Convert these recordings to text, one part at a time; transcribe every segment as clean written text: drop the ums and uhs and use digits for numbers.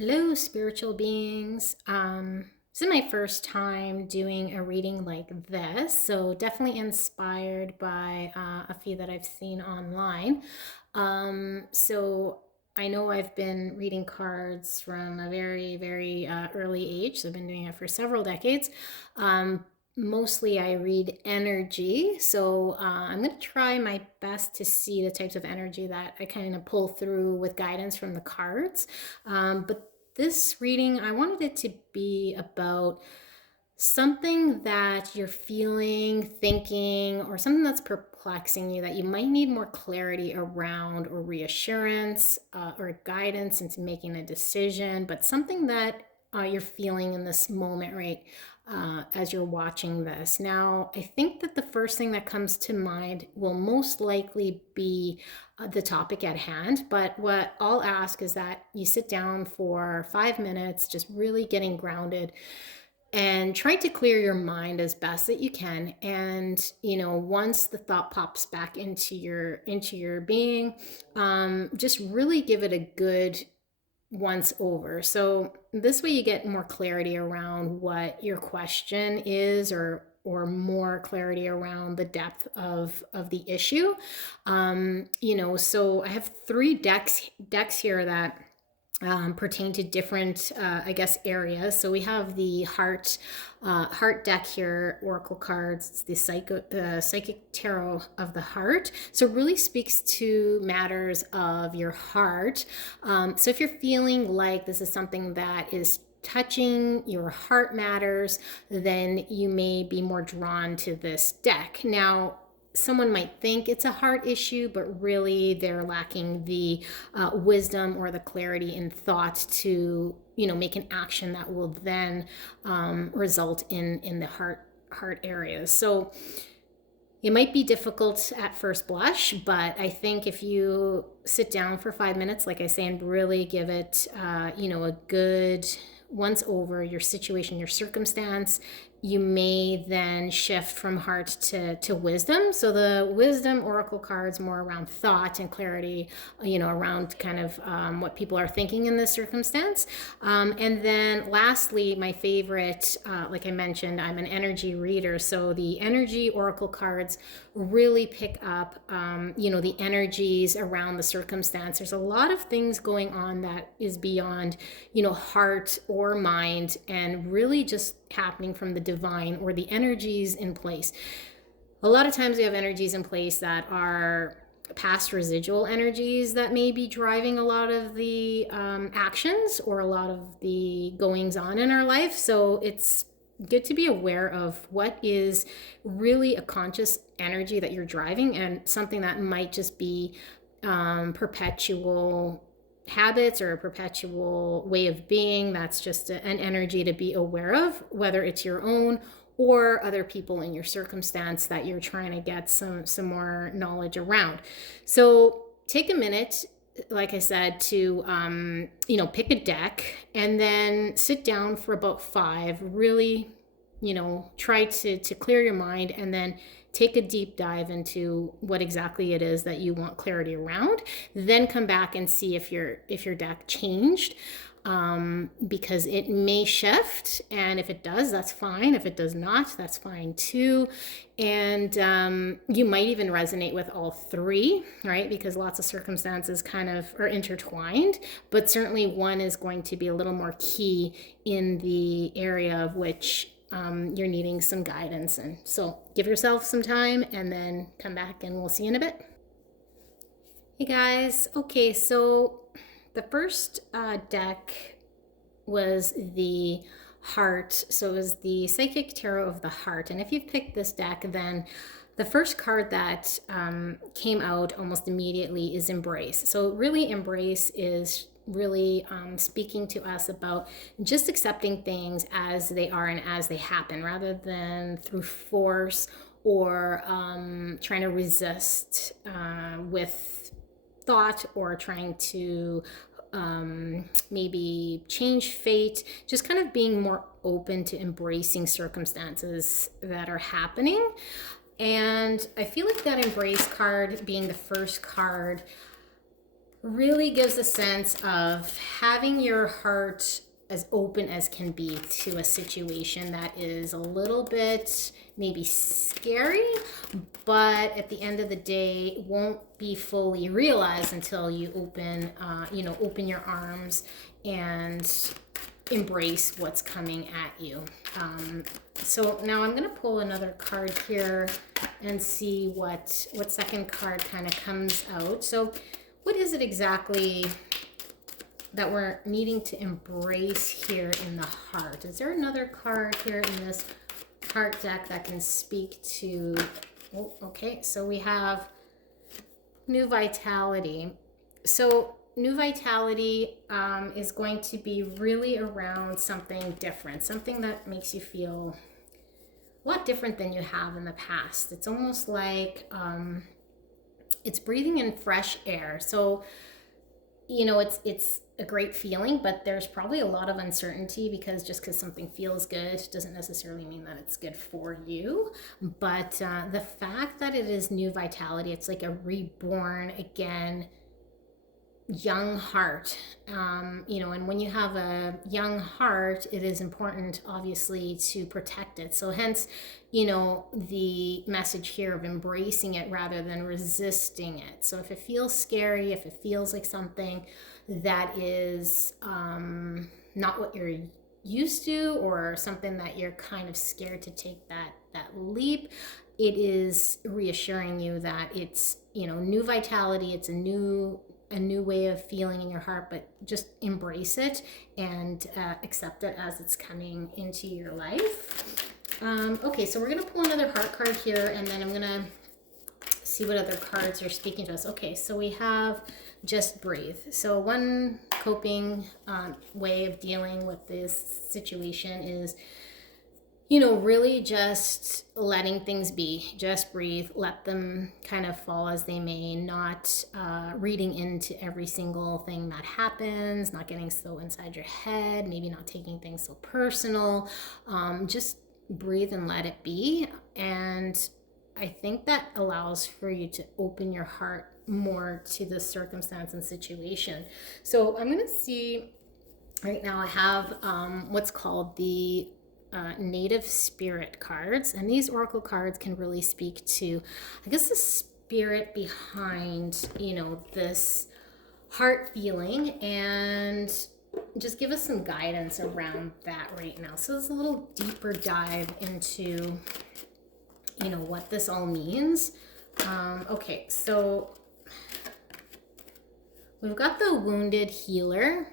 Hello, spiritual beings. This is my first time doing a reading like this, so definitely inspired by a few that I've seen online. So I know I've been reading cards from a very early age, so I've been doing it for several decades. Mostly I read energy, so I'm going to try my best to see the types of energy that I kind of pull through with guidance from the cards. But this reading, I wanted it to be about something that you're feeling, thinking, or something that's perplexing you that you might need more clarity around, or reassurance, or guidance into making a decision, but something that you're feeling in this moment, right? As you're watching this. Now, I think that the first thing that comes to mind will most likely be the topic at hand. But what I'll ask is that you sit down for 5 minutes, just really getting grounded and try to clear your mind as best that you can. And once the thought pops back into your being, just really give it a good once over. So this way you get more clarity around what your question is, or more clarity around the depth of the issue. So I have three decks here that pertain to different, I guess, areas. So we have the heart deck here, oracle cards. It's the psychic tarot of the heart. So it really speaks to matters of your heart. So if you're feeling like this is something that is touching your heart matters, then you may be more drawn to this deck. Now, someone might think it's a heart issue, but really they're lacking the wisdom or the clarity in thought to, make an action that will then result in the heart areas. So it might be difficult at first blush, but I think if you sit down for 5 minutes, like I say, and really give it, a good once over your situation, your circumstance, you may then shift from heart to wisdom. So the wisdom oracle cards more around thought and clarity, around kind of what people are thinking in this circumstance. And then lastly, my favorite, like I mentioned, I'm an energy reader. So the energy oracle cards really pick up, the energies around the circumstance. There's a lot of things going on that is beyond, heart or mind, and really just happening from the divine or the energies in place. A lot of times we have energies in place that are past residual energies that may be driving a lot of the actions or a lot of the goings on in our life. So it's good to be aware of what is really a conscious energy that you're driving, and something that might just be perpetual habits or a perpetual way of being. That's just an energy to be aware of, whether it's your own or other people in your circumstance that you're trying to get some more knowledge around. So take a minute, like I said, to pick a deck and then sit down for about 5. Really, try to clear your mind, and then take a deep dive into what exactly it is that you want clarity around. Then come back and see if your deck changed, because it may shift. And if it does, that's fine. If it does not, that's fine too. And you might even resonate with all three, right? Because lots of circumstances kind of are intertwined, but certainly one is going to be a little more key in the area of which you're needing some guidance in. So give yourself some time and then come back, and we'll see you in a bit. Hey guys. Okay, so the first deck was the heart. So it was the psychic tarot of the heart. And if you've picked this deck, then the first card that came out almost immediately is embrace. So really, embrace is really speaking to us about just accepting things as they are and as they happen, rather than through force or trying to resist with thought, or trying to maybe change fate. Just kind of being more open to embracing circumstances that are happening. And I feel like that embrace card being the first card really gives a sense of having your heart as open as can be to a situation that is a little bit maybe scary, but at the end of the day won't be fully realized until you open, open your arms and embrace what's coming at you. So now I'm going to pull another card here and see what second card kind of comes out. So what is it exactly that we're needing to embrace here in the heart? Is there another card here in this heart deck that can speak to, oh, okay, so we have new vitality. So new vitality is going to be really around something different, something that makes you feel a lot different than you have in the past. It's almost like it's breathing in fresh air. So, you know, it's a great feeling, but there's probably a lot of uncertainty because just because something feels good doesn't necessarily mean that it's good for you. But the fact that it is new vitality, it's like a reborn again, young heart, and when you have a young heart, it is important obviously to protect it. So hence, the message here of embracing it rather than resisting it. So if it feels scary, if it feels like something that is not what you're used to, or something that you're kind of scared to take that leap, it is reassuring you that it's new vitality, it's a new way of feeling in your heart, but just embrace it and accept it as it's coming into your life. Okay, so we're going to pull another heart card here, and then I'm going to see what other cards are speaking to us. Okay, so we have just breathe. So one coping way of dealing with this situation is really just letting things be. Just breathe, let them kind of fall as they may, not reading into every single thing that happens, not getting so inside your head, maybe not taking things so personal. Just breathe and let it be. And I think that allows for you to open your heart more to the circumstance and situation. So I'm going to see right now I have what's called the native spirit cards, and these oracle cards can really speak to, I guess, the spirit behind this heart feeling, and just give us some guidance around that right now. So it's a little deeper dive into what this all means. Okay, so we've got the wounded healer.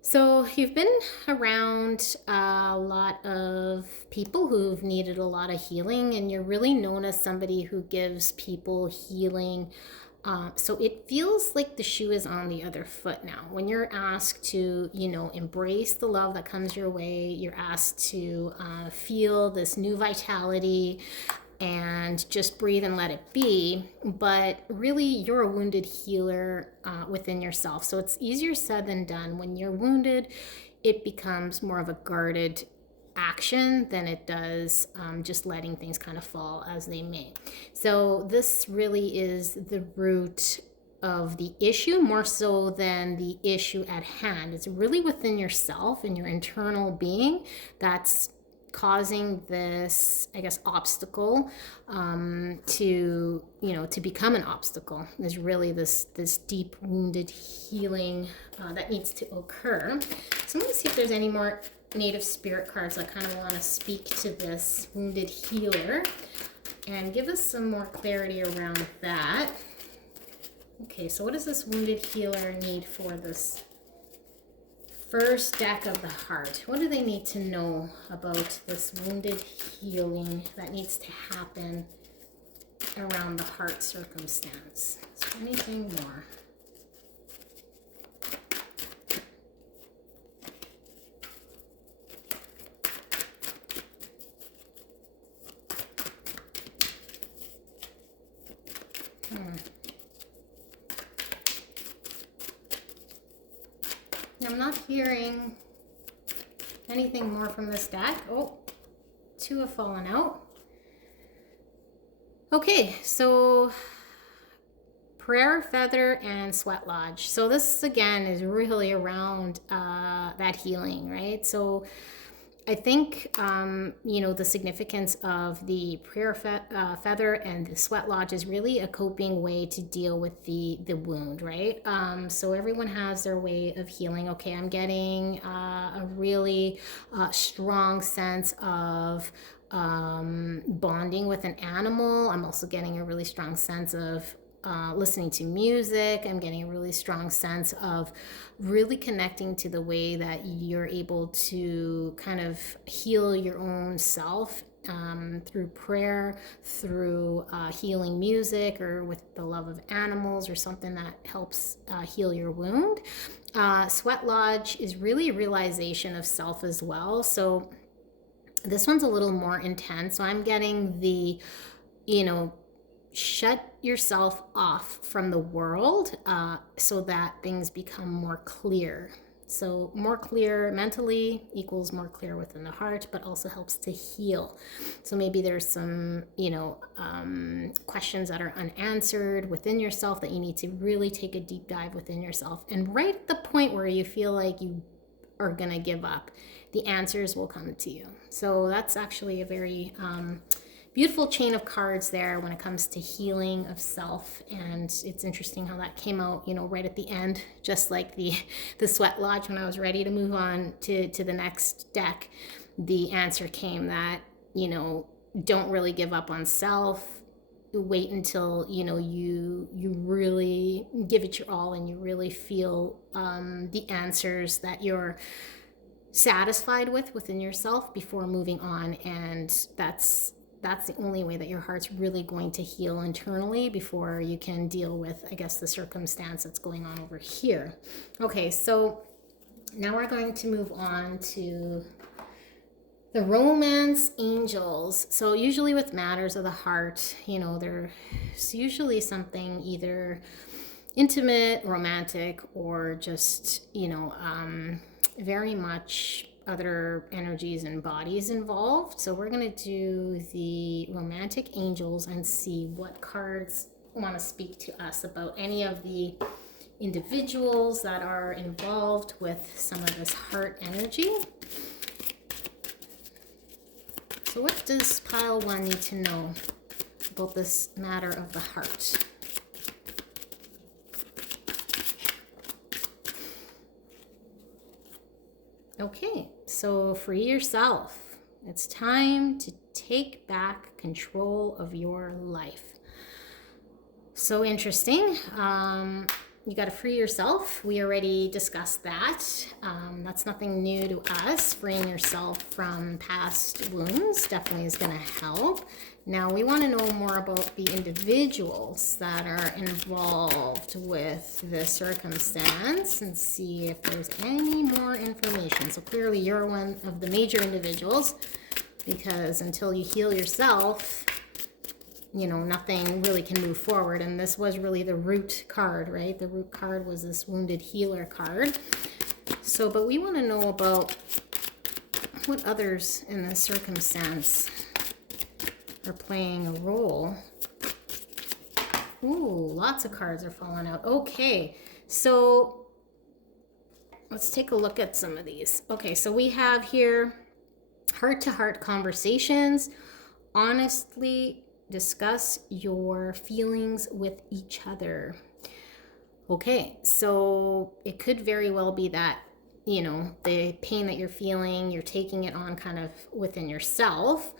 So you've been around a lot of people who've needed a lot of healing, and you're really known as somebody who gives people healing. So it feels like the shoe is on the other foot now. When you're asked to, embrace the love that comes your way, you're asked to feel this new vitality and just breathe and let it be. But really, you're a wounded healer within yourself. So it's easier said than done. When you're wounded, it becomes more of a guarded action than it does just letting things kind of fall as they may. So this really is the root of the issue, more so than the issue at hand. It's really within yourself and your internal being that's causing this, I guess, obstacle to become an obstacle. There's really this deep wounded healing that needs to occur. So I'm going to see if there's any more native spirit cards that kind of want to speak to this wounded healer and give us some more clarity around that. Okay, so what does this wounded healer need for this first deck of the heart? What do they need to know about this wounded healing that needs to happen around the heart circumstance? Is there anything more? I'm not hearing anything more from this deck. Oh, two have fallen out. Okay, so prayer, feather, and sweat lodge. So this again is really around that healing, right? So I think, the significance of the prayer feather and the sweat lodge is really a coping way to deal with the wound, right? So everyone has their way of healing. Okay, I'm getting a really strong sense of bonding with an animal. I'm also getting a really strong sense of listening to music. I'm getting a really strong sense of really connecting to the way that you're able to kind of heal your own self through prayer, through healing music, or with the love of animals, or something that helps heal your wound. Sweat lodge is really a realization of self as well. So this one's a little more intense. So I'm getting the, shut yourself off from the world so that things become more clear. So more clear mentally equals more clear within the heart, but also helps to heal. So maybe there's some, questions that are unanswered within yourself that you need to really take a deep dive within yourself. And right at the point where you feel like you are going to give up, the answers will come to you. So that's actually a very beautiful chain of cards there when it comes to healing of self. And it's interesting how that came out, right at the end, just like the sweat lodge. When I was ready to move on to the next deck, the answer came that, don't really give up on self. Wait until, you really give it your all and you really feel the answers that you're satisfied within yourself before moving on. And that's the only way that your heart's really going to heal internally before you can deal with, I guess, the circumstance that's going on over here. Okay, so now we're going to move on to the romance angels. So usually with matters of the heart, there's usually something either intimate, romantic, or just, very much other energies and bodies involved. So we're going to do the romantic angels and see what cards want to speak to us about any of the individuals that are involved with some of this heart energy. So what does pile 1 need to know about this matter of the heart? Okay, so free yourself. It's time to take back control of your life. So interesting. You got to free yourself. We already discussed that. That's nothing new to us. Freeing yourself from past wounds definitely is going to help. Now we want to know more about the individuals that are involved with the circumstance and see if there's any more information. So clearly you're one of the major individuals, because until you heal yourself, nothing really can move forward. And this was really the root card, right? The root card was this wounded healer card. So, but we want to know about what others in this circumstance are playing a role. Ooh, lots of cards are falling out. Okay, so let's take a look at some of these. Okay, so we have here heart-to-heart conversations. Honestly discuss your feelings with each other. Okay, so it could very well be that, the pain that you're feeling, you're taking it on kind of within yourself,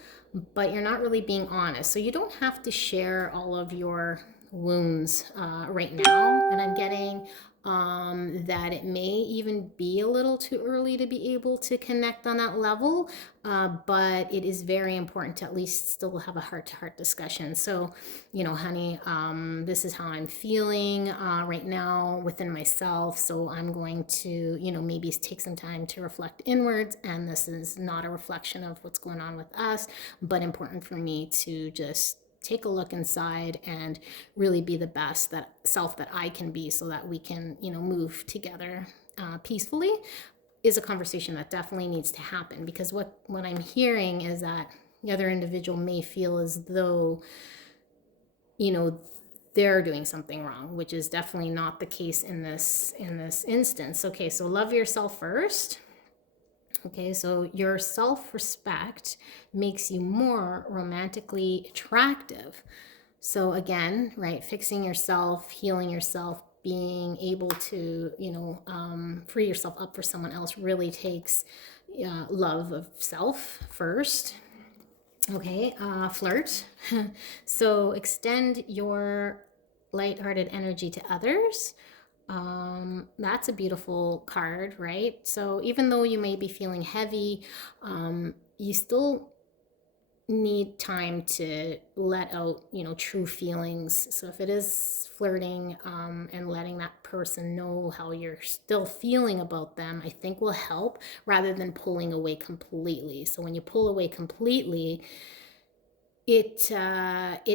but you're not really being honest. So you don't have to share all of your wounds right now. And I'm getting that it may even be a little too early to be able to connect on that level, but it is very important to at least still have a heart-to-heart discussion. So, honey, this is how I'm feeling right now within myself. So I'm going to, maybe take some time to reflect inwards. And this is not a reflection of what's going on with us, but important for me to just take a look inside and really be the best self that I can be, so that we can, move together peacefully, is a conversation that definitely needs to happen. Because what I'm hearing is that the other individual may feel as though, they're doing something wrong, which is definitely not the case in this instance. Okay, so love yourself first. Okay, so your self-respect makes you more romantically attractive. So again, right, fixing yourself, healing yourself, being able to, free yourself up for someone else really takes love of self first. Okay, flirt. So extend your lighthearted energy to others. That's a beautiful card, right? So even though you may be feeling heavy, you still need time to let out, true feelings. So if it is flirting, and letting that person know how you're still feeling about them, I think will help rather than pulling away completely. So when you pull away completely, it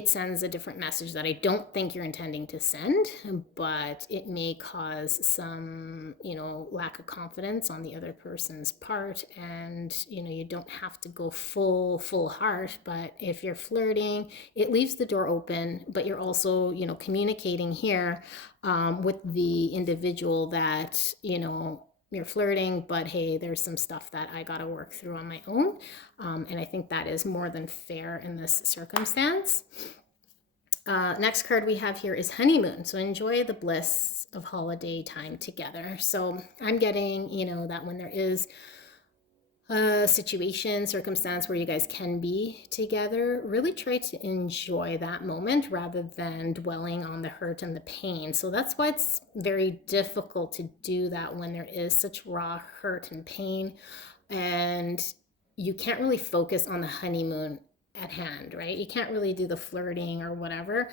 sends a different message that I don't think you're intending to send, but it may cause some, lack of confidence on the other person's part. And, you don't have to go full heart, but if you're flirting, it leaves the door open, but you're also, communicating here, with the individual that, you're flirting, but hey, there's some stuff that I got to work through on my own. And I think that is more than fair in this circumstance. Next card we have here is honeymoon. So enjoy the bliss of holiday time together. So I'm getting, that when there is a situation, circumstance where you guys can be together, really try to enjoy that moment rather than dwelling on the hurt and the pain. So that's why it's very difficult to do that when there is such raw hurt and pain, and you can't really focus on the honeymoon at hand, right? You can't really do the flirting or whatever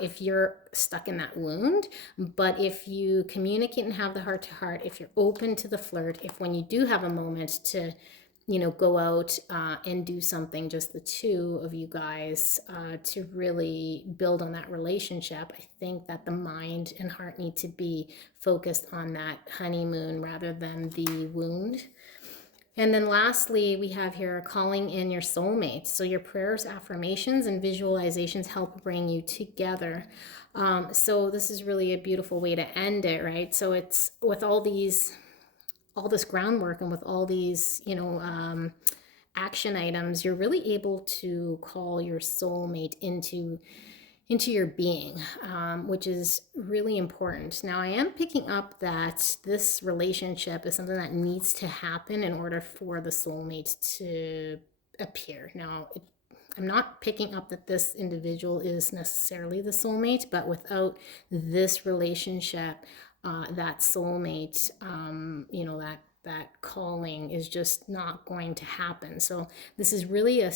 if you're stuck in that wound. But if you communicate and have the heart to heart, if you're open to the flirt, if when you do have a moment to, go out and do something, just the two of you guys, to really build on that relationship, I think that the mind and heart need to be focused on that honeymoon rather than the wound. And then lastly, we have here calling in your soulmate. So your prayers, affirmations, and visualizations help bring you together. So this is really a beautiful way to end it, right? So it's with all this groundwork and with all these, action items, you're really able to call your soulmate into your being, which is really important. Now, I am picking up that this relationship is something that needs to happen in order for the soulmate to appear. Now, I'm not picking up that this individual is necessarily the soulmate, but without this relationship, that soulmate, that calling is just not going to happen. So this is really a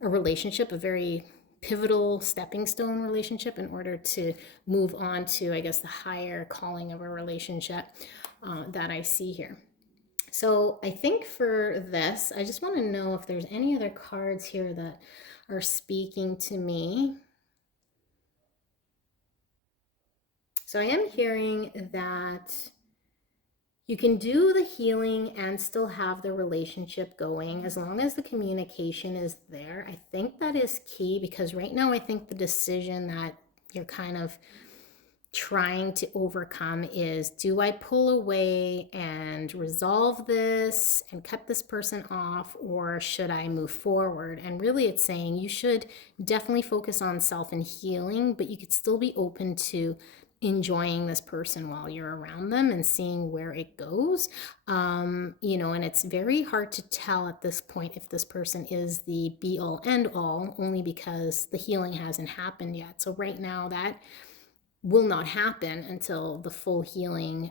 relationship, a very pivotal stepping stone relationship in order to move on to, I guess, the higher calling of a relationship that I see here. So I think for this, I just want to know if there's any other cards here that are speaking to me. So I am hearing that you can do the healing and still have the relationship going as long as the communication is there. I think that is key, because right now I think the decision that you're kind of trying to overcome is, do I pull away and resolve this and cut this person off, or should I move forward? And really it's saying you should definitely focus on self and healing, but you could still be open to enjoying this person while you're around them and seeing where it goes. And it's very hard to tell at this point if this person is the be all end all, only because the healing hasn't happened yet. So right now that will not happen until the full healing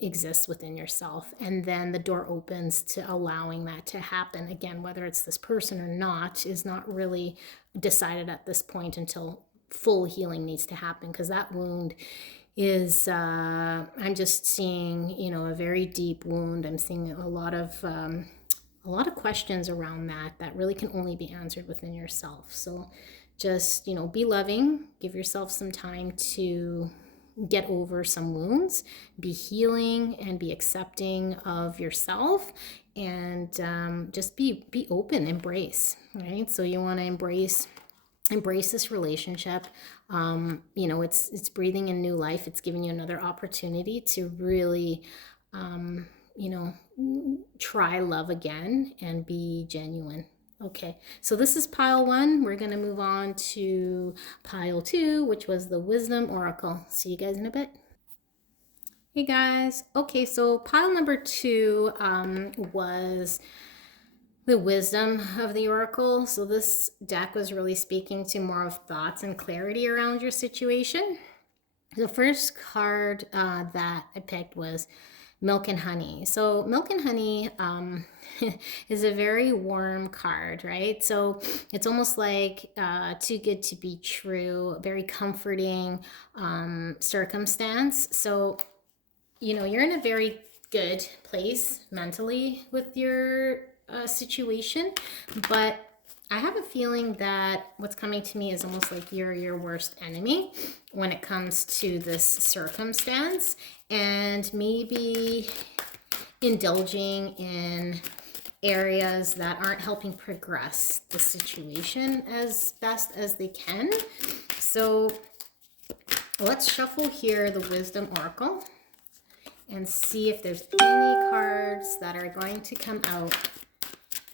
exists within yourself. And then the door opens to allowing that to happen. Again, whether it's this person or not is not really decided at this point until full healing needs to happen, because that wound is I'm just seeing a very deep wound. I'm seeing a lot of questions around that really can only be answered within yourself. So just be loving, give yourself some time to get over some wounds, be healing and be accepting of yourself, and just be open, embrace, right? So you want to embrace this relationship, You know, it's breathing in new life. It's giving you another opportunity to really, you know, try love again and be genuine. Okay, so this is pile 1. We're going to move on to pile 2, which was the Wisdom Oracle. See you guys in a bit. Hey guys. Okay, so pile number 2 was the Wisdom of the Oracle. So this deck was really speaking to more of thoughts and clarity around your situation. The first card that I picked was Milk and Honey. So Milk and Honey is a very warm card, right? So it's almost like too good to be true, very comforting circumstance. So, you know, you're in a very good place mentally with your situation, but I have a feeling that what's coming to me is almost like you're your worst enemy when it comes to this circumstance, and maybe indulging in areas that aren't helping progress the situation as best as they can. So let's shuffle here the Wisdom Oracle and see if there's any cards that are going to come out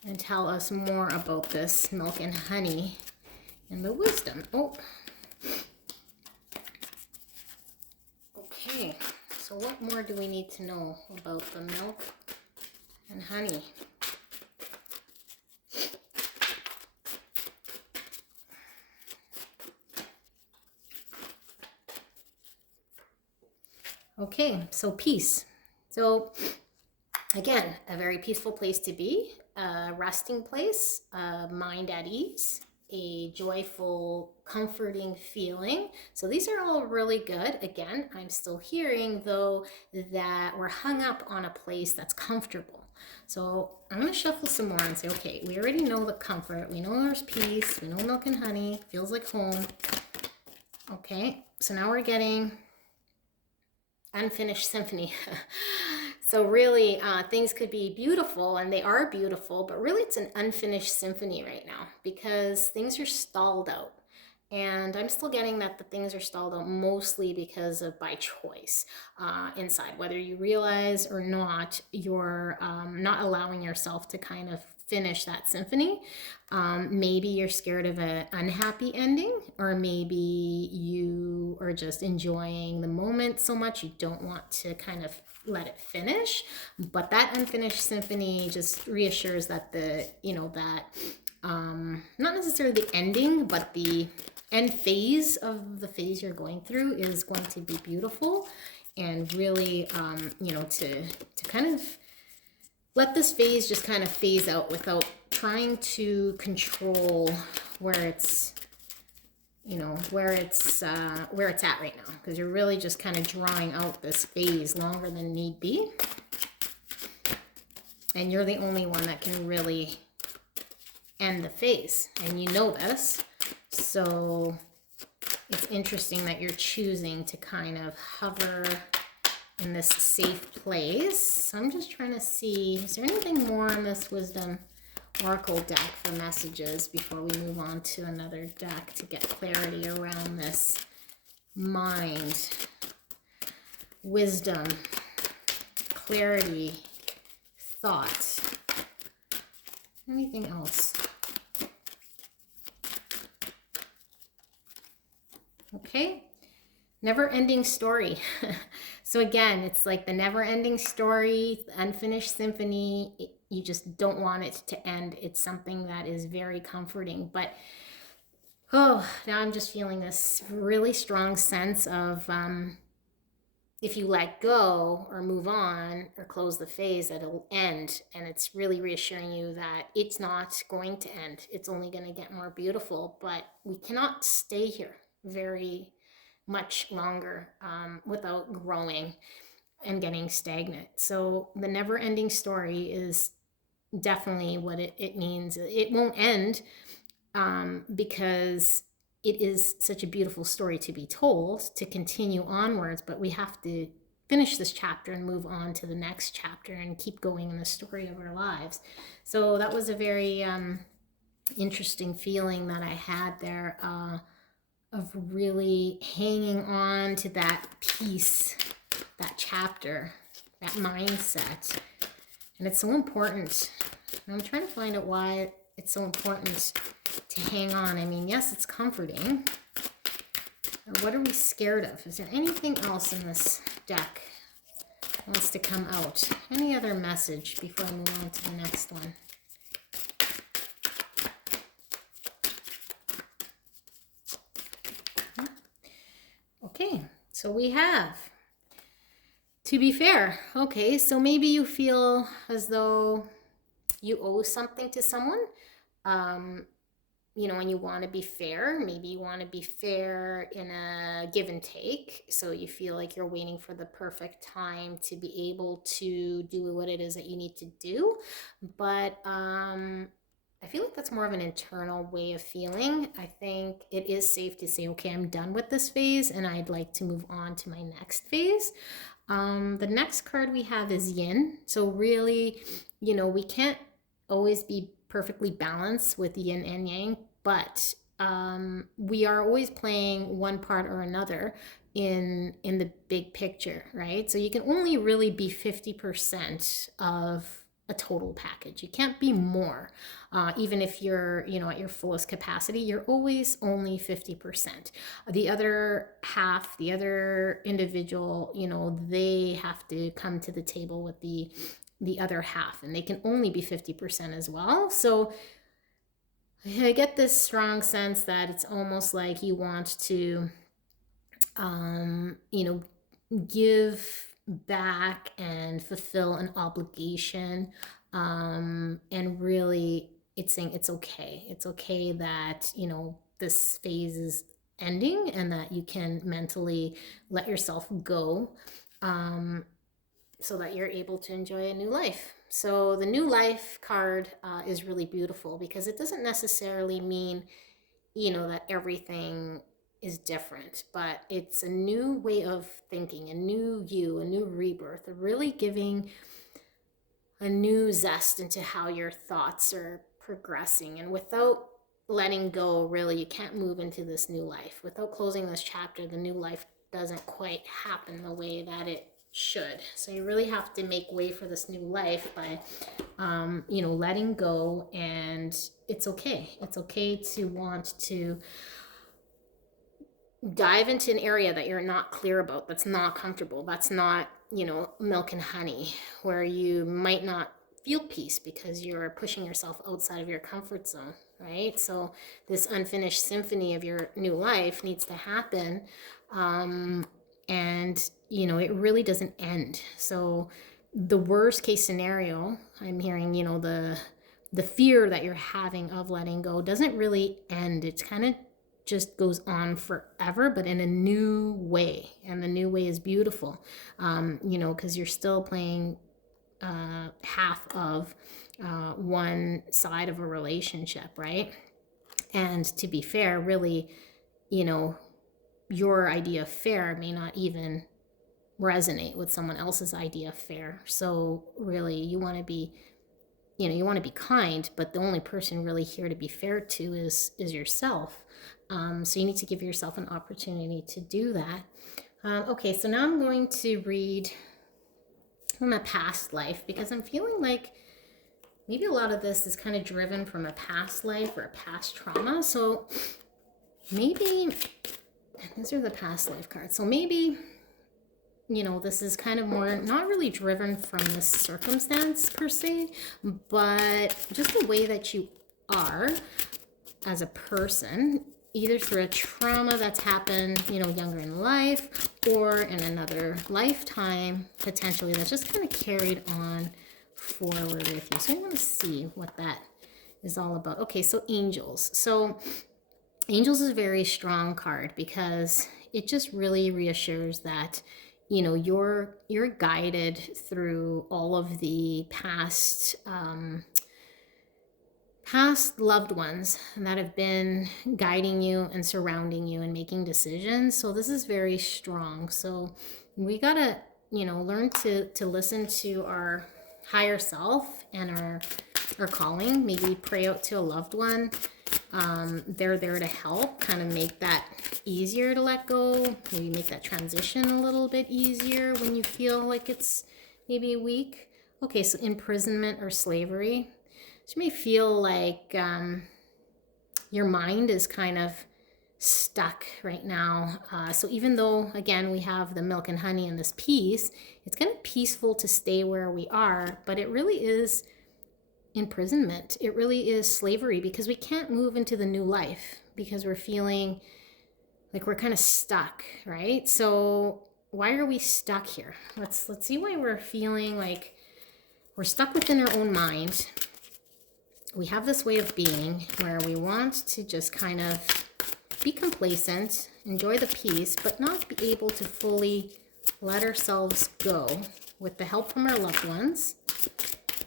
and tell us more about this Milk and Honey and the Wisdom. Oh, okay. So what more do we need to know about the Milk and Honey? Okay, so peace. So again, a very peaceful place to be, a resting place, a mind at ease, a joyful, comforting feeling. So these are all really good. Again, I'm still hearing though that we're hung up on a place that's comfortable. So I'm going to shuffle some more and say, okay, we already know the comfort. We know there's peace. We know Milk and Honey. Feels like home. Okay, so now we're getting Unfinished Symphony. So really, things could be beautiful, and they are beautiful, but really it's an unfinished symphony right now because things are stalled out. And I'm still getting that the things are stalled out mostly because of by choice inside. Whether you realize or not, you're not allowing yourself to kind of finish that symphony. Maybe you're scared of an unhappy ending, or maybe you are just enjoying the moment so much you don't want to kind of let it finish. But that unfinished symphony just reassures that not necessarily the ending, but the end phase of the phase you're going through is going to be beautiful, and really to kind of let this phase just kind of phase out without trying to control where it's where it's at right now, because you're really just kind of drawing out this phase longer than need be, and you're the only one that can really end the phase, and you know this. So it's interesting that you're choosing to kind of hover in this safe place. So I'm just trying to see, is there anything more on this Wisdom Oracle deck for messages before we move on to another deck to get clarity around this mind, wisdom, clarity, thought, anything else? Okay, never-ending story. So again, it's like the never-ending story, the unfinished symphony. You just don't want it to end. It's something that is very comforting. But now I'm just feeling this really strong sense of if you let go or move on or close the phase, that it'll end. And it's really reassuring you that it's not going to end. It's only going to get more beautiful. But we cannot stay here very much longer without growing and getting stagnant. So the never-ending story is definitely what it means. It won't end because it is such a beautiful story to be told, to continue onwards, but we have to finish this chapter and move on to the next chapter and keep going in the story of our lives. So that was a very interesting feeling that I had there. of really hanging on to that piece, that chapter, that mindset. And it's so important. And I'm trying to find out why it's so important to hang on. I mean, yes, it's comforting. Or what are we scared of? Is there anything else in this deck that wants to come out? Any other message before I move on to the next one? Okay, so we have, to be fair. Okay, so maybe you feel as though you owe something to someone, you know, and you want to be fair. Maybe you want to be fair in a give and take. So you feel like you're waiting for the perfect time to be able to do what it is that you need to do. But I feel like that's more of an internal way of feeling. I think it is safe to say, okay, I'm done with this phase and I'd like to move on to my next phase. The next card we have is Yin. So really, you know, we can't always be perfectly balanced with Yin and Yang, but we are always playing one part or another in the big picture, right? So you can only really be 50% of a total package. You can't be more. Even if you're, you know, at your fullest capacity, you're always only 50%. The other half, the other individual, you know, they have to come to the table with the other half, and they can only be 50% as well. So I get this strong sense that it's almost like you want to, you know, give back and fulfill an obligation. And really, it's saying it's okay. It's okay that, you know, this phase is ending and that you can mentally let yourself go, so that you're able to enjoy a new life. So the new life card is really beautiful because it doesn't necessarily mean, you know, that everything is different, but it's a new way of thinking, a new you, a new rebirth, really giving a new zest into how your thoughts are progressing. And without letting go, really, you can't move into this new life. Without closing this chapter, the new life doesn't quite happen the way that it should. So you really have to make way for this new life by, you know, letting go. And it's okay. It's okay to want to dive into an area that you're not clear about, that's not comfortable, that's not, you know, milk and honey, where you might not feel peace because you're pushing yourself outside of your comfort zone, right? So this unfinished symphony of your new life needs to happen. And, you know, it really doesn't end. So the worst case scenario, I'm hearing, you know, the fear that you're having of letting go doesn't really end. It's kind of just goes on forever, but in a new way. And the new way is beautiful, you know, because you're still playing half of one side of a relationship, right? And to be fair, really, you know, your idea of fair may not even resonate with someone else's idea of fair. So really, you want to be, you know, you want to be kind, but the only person really here to be fair to is yourself. So you need to give yourself an opportunity to do that. Okay, so now I'm going to read from a past life because I'm feeling like maybe a lot of this is kind of driven from a past life or a past trauma. So maybe these are the past life cards. So maybe, you know, this is kind of more not really driven from this circumstance per se, but just the way that you are as a person, either through a trauma that's happened, you know, younger in life or in another lifetime, potentially, that's just kind of carried on forward with you. So I want to see what that is all about. Okay, so angels. So angels is a very strong card because it just really reassures that, you know, you're guided through all of the past loved ones that have been guiding you and surrounding you and making decisions. So this is very strong. So we gotta, you know, learn to listen to our higher self and our calling. Maybe pray out to a loved one They're there to help kind of make that easier to let go, maybe make that transition a little bit easier when you feel like it's maybe a week. Okay, so imprisonment or slavery. So you may feel like your mind is kind of stuck right now. So even though, again, we have the milk and honey and this peace, it's kind of peaceful to stay where we are, but it really is imprisonment. It really is slavery because we can't move into the new life because we're feeling like we're kind of stuck, right? So why are we stuck here? Let's see why we're feeling like we're stuck within our own mind. We have this way of being where we want to just kind of be complacent, enjoy the peace, but not be able to fully let ourselves go with the help from our loved ones.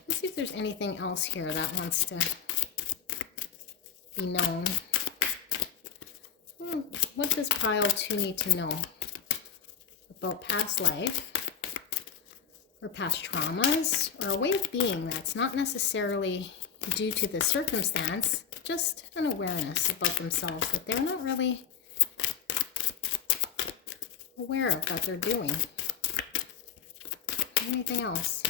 Let's see if there's anything else here that wants to be known. What does pile 2 need to know about past life or past traumas or a way of being that's not necessarily due to the circumstance, just an awareness about themselves that they're not really aware of what they're doing? Anything else?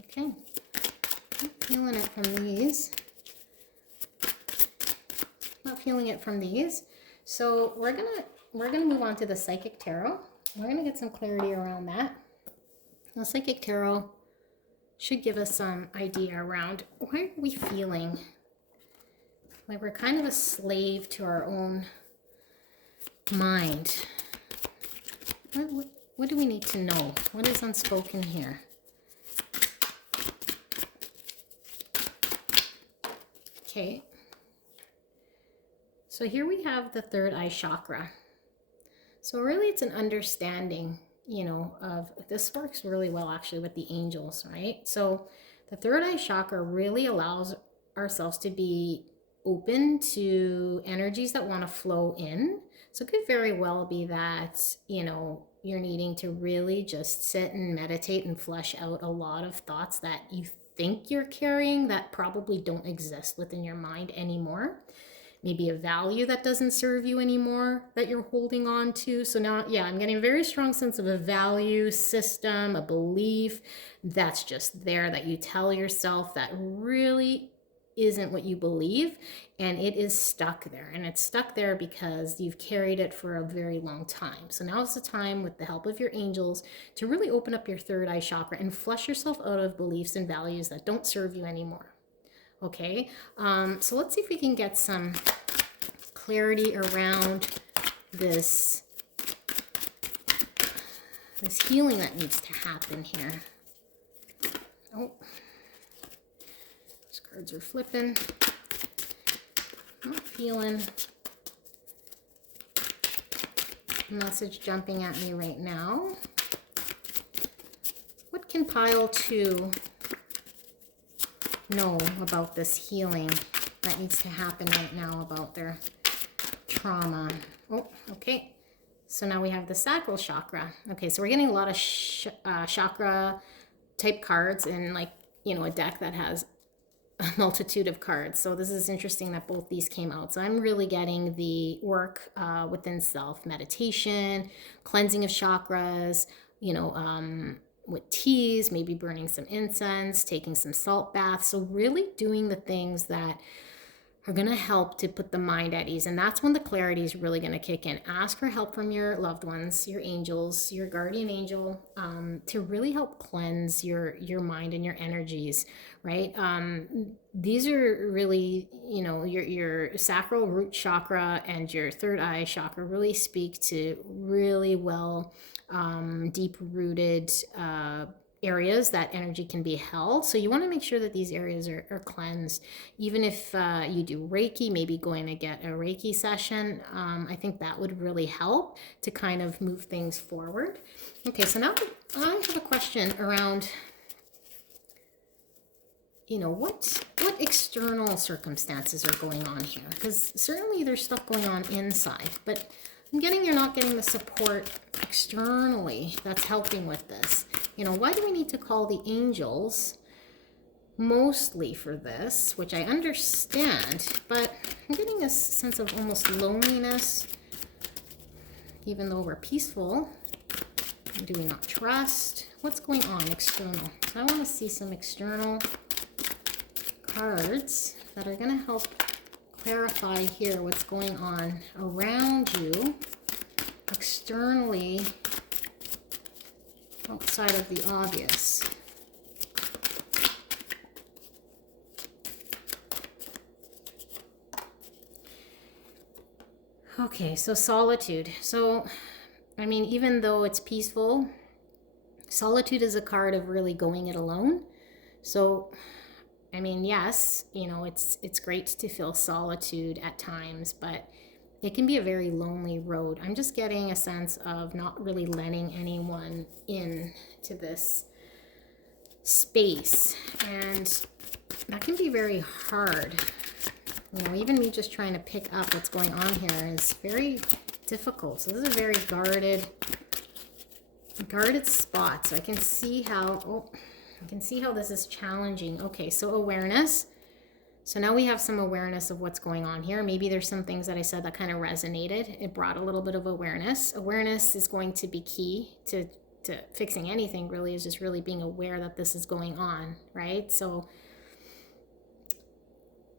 Okay, not feeling it from these. Not feeling it from these. So we're gonna move on to the Psychic Tarot. We're gonna get some clarity around that. Now, Psychic Tarot should give us some idea around why are we feeling like we're kind of a slave to our own mind. What do we need to know? What is unspoken here? Okay. So here we have the third eye chakra. So really it's an understanding, you know, of this works really well actually with the angels, right? So the third eye chakra really allows ourselves to be open to energies that want to flow in. So it could very well be that, you know, you're needing to really just sit and meditate and flesh out a lot of thoughts that you think you're carrying that probably don't exist within your mind anymore. Maybe a value that doesn't serve you anymore that you're holding on to. So now, yeah, I'm getting a very strong sense of a value system, a belief that's just there that you tell yourself that really isn't what you believe, and it is stuck there. And it's stuck there because you've carried it for a very long time. So now is the time, with the help of your angels, to really open up your third eye chakra and flush yourself out of beliefs and values that don't serve you anymore. Okay, so let's see if we can get some clarity around this healing that needs to happen here. Oh, these cards are flipping. Not feeling a message jumping at me right now. What can pile 2 know about this healing that needs to happen right now about their trauma? Oh, okay. So now we have the sacral chakra. Okay, so we're getting a lot of chakra type cards in, like, you know, a deck that has a multitude of cards. So this is interesting that both these came out. So I'm really getting the work within self, meditation, cleansing of chakras, you know, with teas, maybe burning some incense, taking some salt baths. So really doing the things that are going to help to put the mind at ease. And that's when the clarity is really going to kick in. Ask for help from your loved ones, your angels, your guardian angel, to really help cleanse your mind and your energies, right? These are really, you know, your sacral root chakra and your third eye chakra really speak to really well deep-rooted areas that energy can be held. So you want to make sure that these areas are cleansed. Even if you do Reiki, maybe going to get a Reiki session, I think that would really help to kind of move things forward. Okay, so now I have a question around, you know, what external circumstances are going on here? Because certainly there's stuff going on inside, but I'm getting you're not getting the support externally that's helping with this. you know, why do we need to call the angels mostly for this, which I understand, but I'm getting a sense of almost loneliness, even though we're peaceful. Do we not trust? What's going on external? So I want to see some external cards that are going to help clarify here what's going on around you, externally, outside of the obvious. Okay, so solitude. So, I mean, even though it's peaceful, solitude is a card of really going it alone. So, I mean, yes, you know, it's great to feel solitude at times, but it can be a very lonely road. I'm just getting a sense of not really letting anyone in to this space, and that can be very hard. You know, even me just trying to pick up what's going on here is very difficult. So this is a very guarded spot. So I can see how, this is challenging. Okay, so awareness. So now we have some awareness of what's going on here. Maybe there's some things that I said that kind of resonated. It brought a little bit of awareness. Awareness is going to be key to fixing anything, really, is just really being aware that this is going on, right? So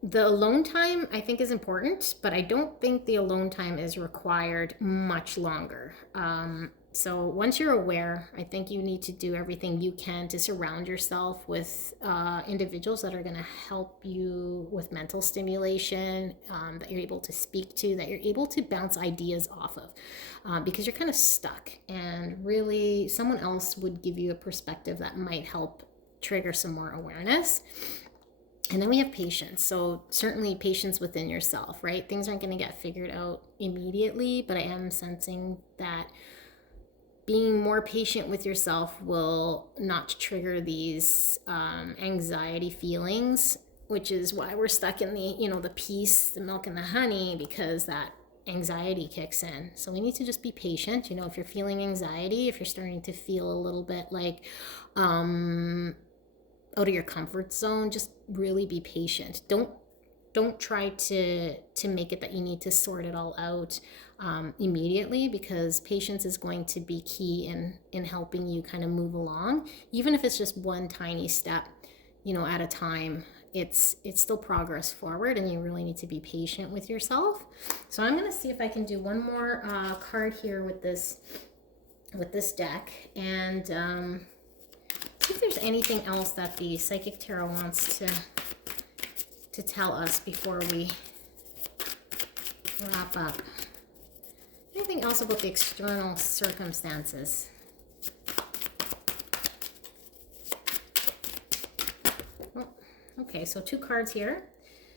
the alone time, I think, is important, but I don't think the alone time is required much longer. So once you're aware, I think you need to do everything you can to surround yourself with individuals that are going to help you with mental stimulation, that you're able to speak to, that you're able to bounce ideas off of, because you're kind of stuck, and really someone else would give you a perspective that might help trigger some more awareness. And then we have patience. So certainly patience within yourself, right? Things aren't going to get figured out immediately, but I am sensing that being more patient with yourself will not trigger these anxiety feelings, which is why we're stuck in the, you know, the peace, the milk and the honey, because that anxiety kicks in. So we need to just be patient. You know, if you're feeling anxiety, if you're starting to feel a little bit like out of your comfort zone, just really be patient. Don't try to make it that you need to sort it all out immediately, because patience is going to be key in helping you kind of move along, even if it's just one tiny step, you know, at a time. It's still progress forward, and you really need to be patient with yourself. So I'm going to see if I can do one more card here with this deck, and see if there's anything else that the Psychic Tarot wants to tell us before we wrap up. Anything else about the external circumstances? Oh, okay, so 2 cards here.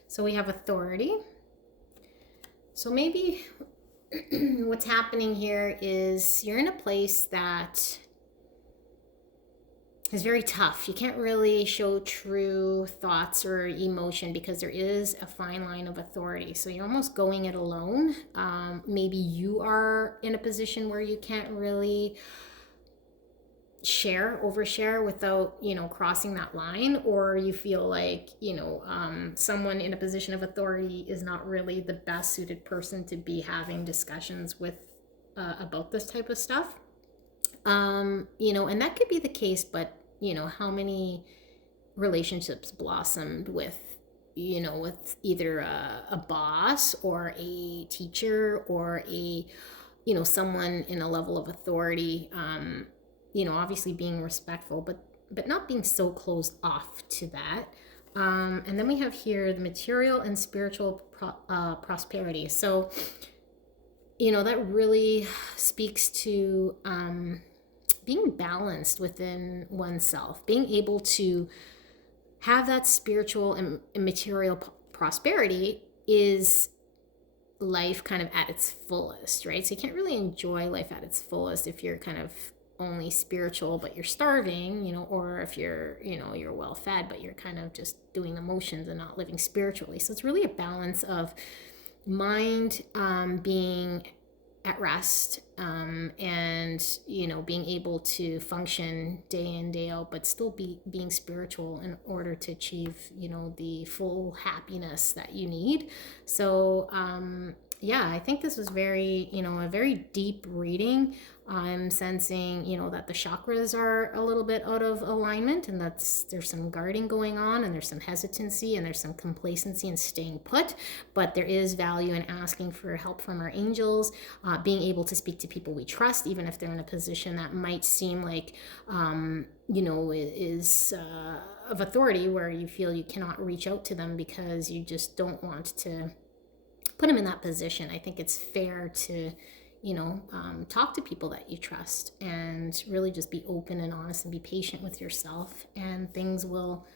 So we have authority. So maybe what's happening here is you're in a place that is very tough. You can't really show true thoughts or emotion because there is a fine line of authority. So you're almost going it alone. Maybe you are in a position where you can't really overshare without, you know, crossing that line, or you feel like, you know, someone in a position of authority is not really the best suited person to be having discussions with about this type of stuff. You know, and that could be the case, but you know, how many relationships blossomed with, you know, with either a boss or a teacher or a, you know, someone in a level of authority, you know, obviously being respectful, but not being so closed off to that. And then we have here the material and spiritual prosperity. So, you know, that really speaks to being balanced within oneself, being able to have that spiritual and material prosperity is life kind of at its fullest, right? So you can't really enjoy life at its fullest if you're kind of only spiritual but you're starving, you know, or if you're, you know, you're well fed but you're kind of just doing the motions and not living spiritually. So it's really a balance of mind being at rest, and being able to function day in, day out, but still being spiritual in order to achieve the full happiness that you need. So yeah, I think this was very, a very deep reading. I'm sensing, that the chakras are a little bit out of alignment, and there's some guarding going on, and there's some hesitancy, and there's some complacency and staying put. But there is value in asking for help from our angels, being able to speak to people we trust, even if they're in a position that might seem like, is of authority, where you feel you cannot reach out to them because you just don't want to put them in that position. I think it's fair to talk to people that you trust, and really just be open and honest and be patient with yourself, and things will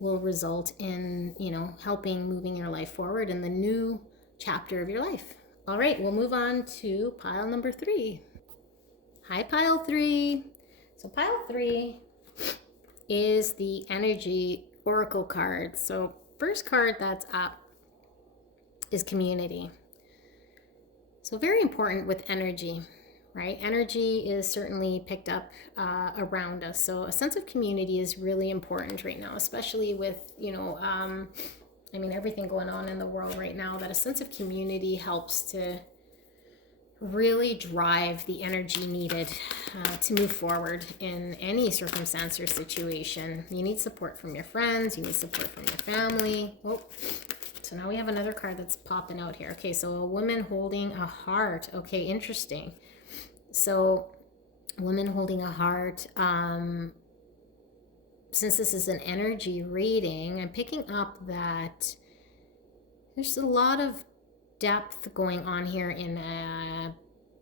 result in helping moving your life forward in the new chapter of your life. All right, we'll move on to pile number 3. Hi, pile 3. So pile 3 is the energy oracle card. So first card that's up is community. So very important with energy, right? Energy is certainly picked up around us. So a sense of community is really important right now, especially with, everything going on in the world right now, that a sense of community helps to really drive the energy needed to move forward in any circumstance or situation. You need support from your friends, you need support from your family. So now we have another card that's popping out here. Okay, so a woman holding a heart. Okay, interesting. So a woman holding a heart. Since this is an energy reading, I'm picking up that there's a lot of depth going on here, in a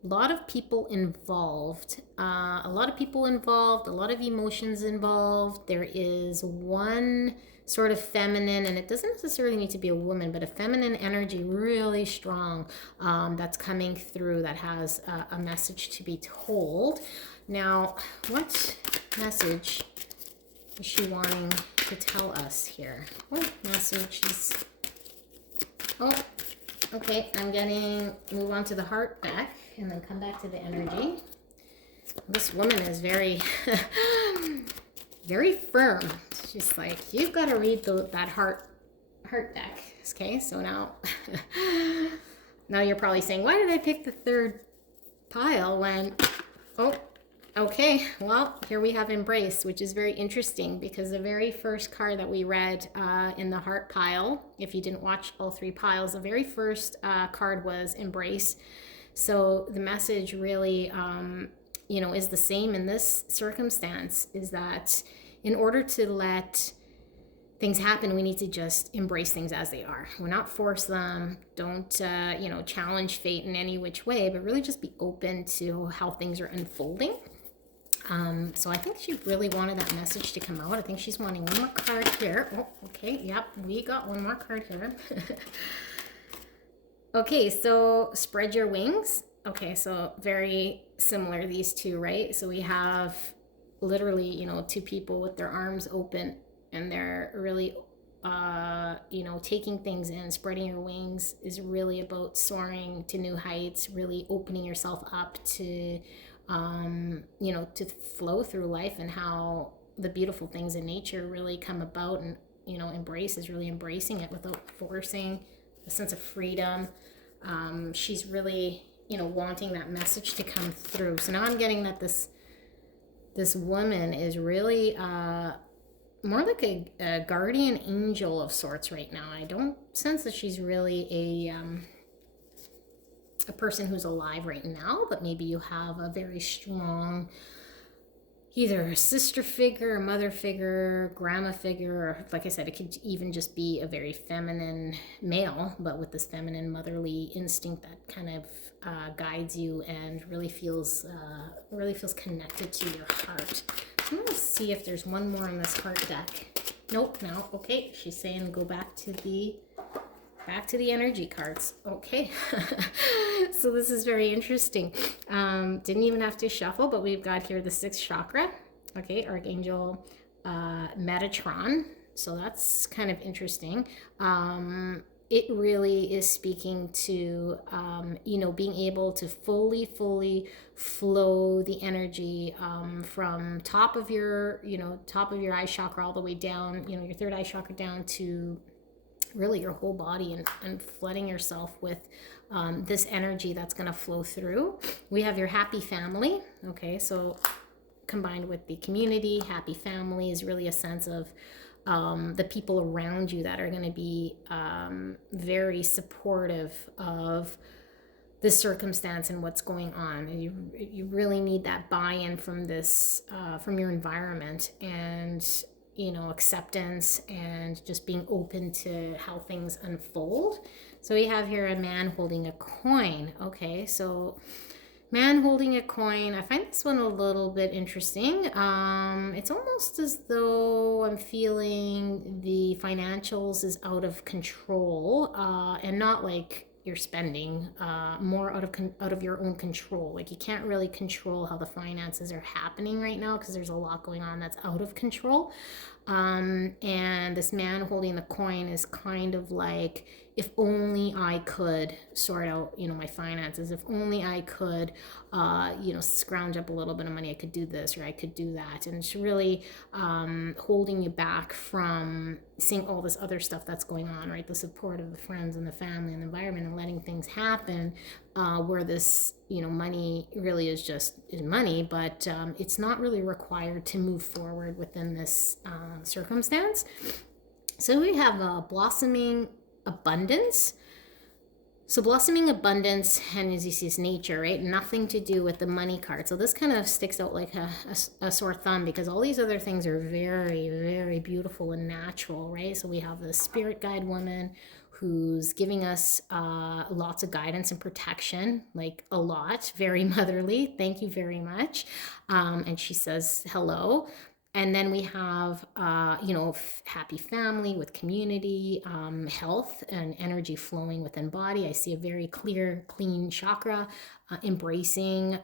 lot of people involved. A lot of emotions involved. There is one sort of feminine, and it doesn't necessarily need to be a woman, but a feminine energy really strong, that's coming through, that has a message to be told. Now, what message is she wanting to tell us here? What message is... Okay, move on to the heart deck and then come back to the energy. This woman is very, very firm. She's like, you've got to read that heart deck. Okay, so now you're probably saying, why did I pick the third pile when... Okay, well, here we have Embrace, which is very interesting, because the very first card that we read in the heart pile, if you didn't watch all 3 piles, the very first card was Embrace. So the message really, is the same in this circumstance, is that in order to let things happen, we need to just embrace things as they are. We're not force them. Don't, challenge fate in any which way, but really just be open to how things are unfolding. So I think she really wanted that message to come out. I think she's wanting one more card here. Okay, yep, we got one more card here. Okay, so spread your wings. Okay, so very similar, these two, right? So we have literally, 2 people with their arms open, and they're really, taking things in. Spreading your wings is really about soaring to new heights, really opening yourself up to, to flow through life, and how the beautiful things in nature really come about. And, Embrace is really embracing it without forcing, a sense of freedom. She's really, wanting that message to come through. So now I'm getting that this woman is really more like a guardian angel of sorts right now. I don't sense that she's really a person who's alive right now, but maybe you have a very strong, either a sister figure, a mother figure, grandma figure, or like I said, it could even just be a very feminine male, but with this feminine motherly instinct that kind of guides you and really feels connected to your heart. I'm gonna see if there's one more in this heart deck. Nope, no. Okay, she's saying go back to the energy cards. Okay. So this is very interesting. Didn't even have to shuffle, but we've got here the 6th chakra. Okay, Archangel Metatron. So that's kind of interesting. it really is speaking to, being able to fully flow the energy from top of your eye chakra all the way down, your third eye chakra down to really your whole body, and flooding yourself with this energy that's going to flow through. We have your happy family. Okay, so combined with the community, happy family is really a sense of the people around you that are going to be very supportive of this circumstance and what's going on. And you really need that buy-in from from your environment, and acceptance, and just being open to how things unfold. So we have here a man holding a coin. Okay, so man holding a coin. I find this one a little bit interesting. It's almost as though I'm feeling the financials is out of control, and not like you're spending, more out of your own control. Like you can't really control how the finances are happening right now because there's a lot going on that's out of control. And this man holding the coin is kind of like, if only I could sort out, my finances. If only I could, scrounge up a little bit of money, I could do this or I could do that. And it's really holding you back from seeing all this other stuff that's going on, right? The support of the friends and the family and the environment, and letting things happen, where this, money really is money, but it's not really required to move forward within this circumstance. So we have blossoming abundance. So blossoming abundance, and as you see, is nature, right? Nothing to do with the money card. So this kind of sticks out like a sore thumb, because all these other things are very, very beautiful and natural, right? So we have the spirit guide woman who's giving us lots of guidance and protection, like a lot, very motherly. Thank you very much. And she says hello. And then we have, happy family with community, health and energy flowing within body. I see a very clear, clean chakra, embracing,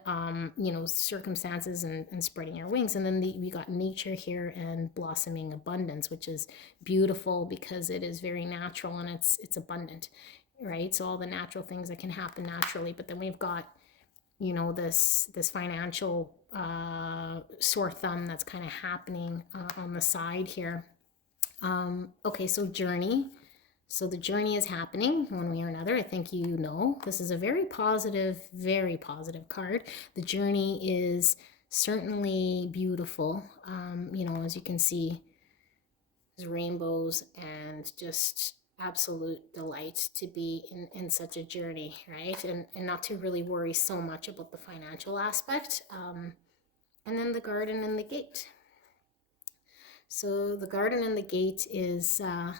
circumstances and spreading your wings. And then we got nature here and blossoming abundance, which is beautiful because it is very natural and it's abundant, right? So all the natural things that can happen naturally. But then we've got, this financial sore thumb that's kind of happening on the side here. Okay, so journey. So the journey is happening one way or another. I think this is a very positive card. The journey is certainly beautiful. As you can see, there's rainbows and just absolute delight to be in such a journey, right? And not to really worry so much about the financial aspect. And then the garden and the gate. So the garden and the gate is a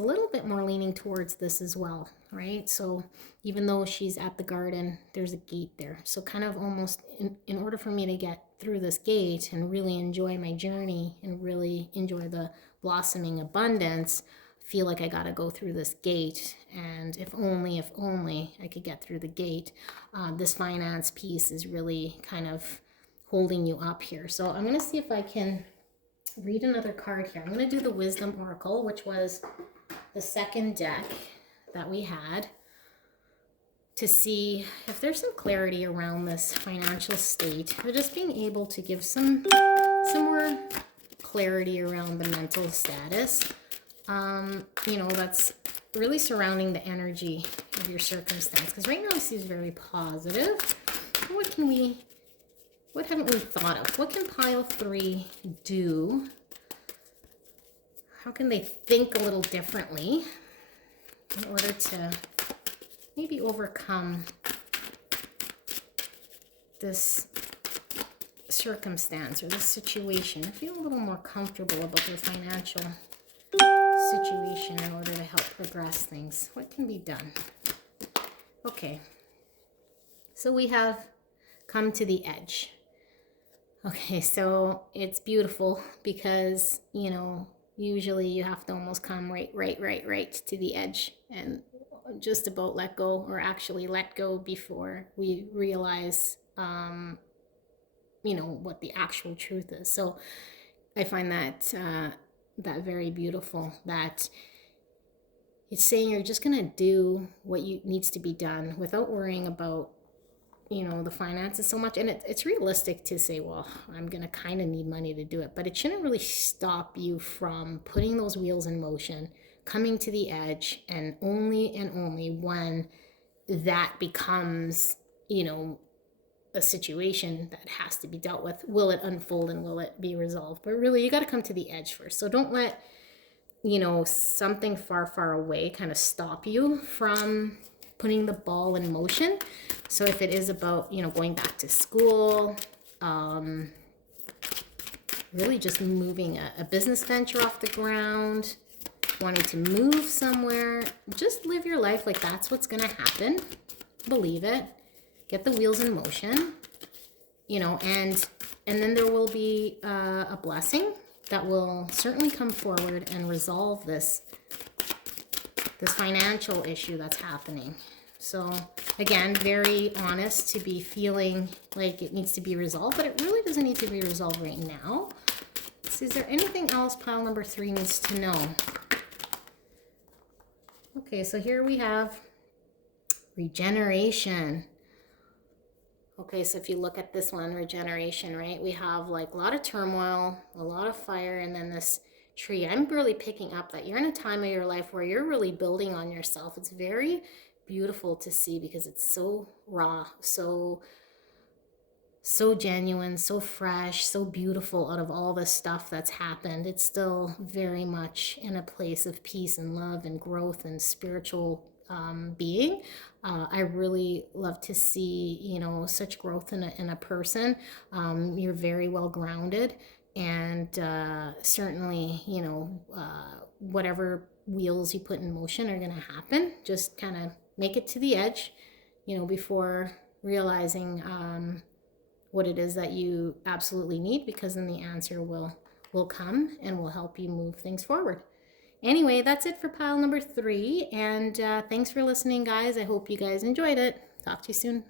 little bit more leaning towards this as well, right? So even though she's at the garden, there's a gate there. So kind of almost in order for me to get through this gate and really enjoy my journey and really enjoy the blossoming abundance, feel like I got to go through this gate. And if only I could get through the gate, this finance piece is really kind of holding you up here. So I'm going to see if I can read another card here. I'm going to do the Wisdom Oracle, which was the second deck that we had, to see if there's some clarity around this financial state, or just being able to give some more clarity around the mental status. That's really surrounding the energy of your circumstance. Because right now it seems very positive. What haven't we thought of? What can pile 3 do? How can they think a little differently in order to maybe overcome this circumstance or this situation? I feel a little more comfortable about their financial situation in order to help progress things. What can be done? Okay. So we have come to the edge. Okay, so it's beautiful because, usually you have to almost come right to the edge and just about let go, or actually let go before we realize, what the actual truth is. So I find that very beautiful, that it's saying you're just going to do what needs to be done without worrying about, the finances so much. And it's realistic to say, well, I'm going to kind of need money to do it, but it shouldn't really stop you from putting those wheels in motion, coming to the edge, and only when that becomes, a situation that has to be dealt with, will it unfold and will it be resolved. But really, you got to come to the edge first. So don't let, something far away kind of stop you from putting the ball in motion. So if it is about, going back to school, really just moving a business venture off the ground, wanting to move somewhere, just live your life like that's what's going to happen. Believe it. Get the wheels in motion, and then there will be a blessing that will certainly come forward and resolve this financial issue that's happening. So again, very honest to be feeling like it needs to be resolved, but it really doesn't need to be resolved right now. So is there anything else pile number 3 needs to know? Okay, so here we have regeneration. Okay, so if you look at this one, regeneration, right? We have like a lot of turmoil, a lot of fire, and then this tree. I'm really picking up that you're in a time of your life where you're really building on yourself. It's very beautiful to see because it's so raw, so genuine, so fresh, so beautiful out of all the stuff that's happened. It's still very much in a place of peace and love and growth and spiritual being. I really love to see, such growth in a person. You're very well grounded, and certainly, whatever wheels you put in motion are going to happen. Just kind of make it to the edge, before realizing what it is that you absolutely need, because then the answer will come and will help you move things forward. Anyway, that's it for pile number 3, and thanks for listening, guys. I hope you guys enjoyed it. Talk to you soon.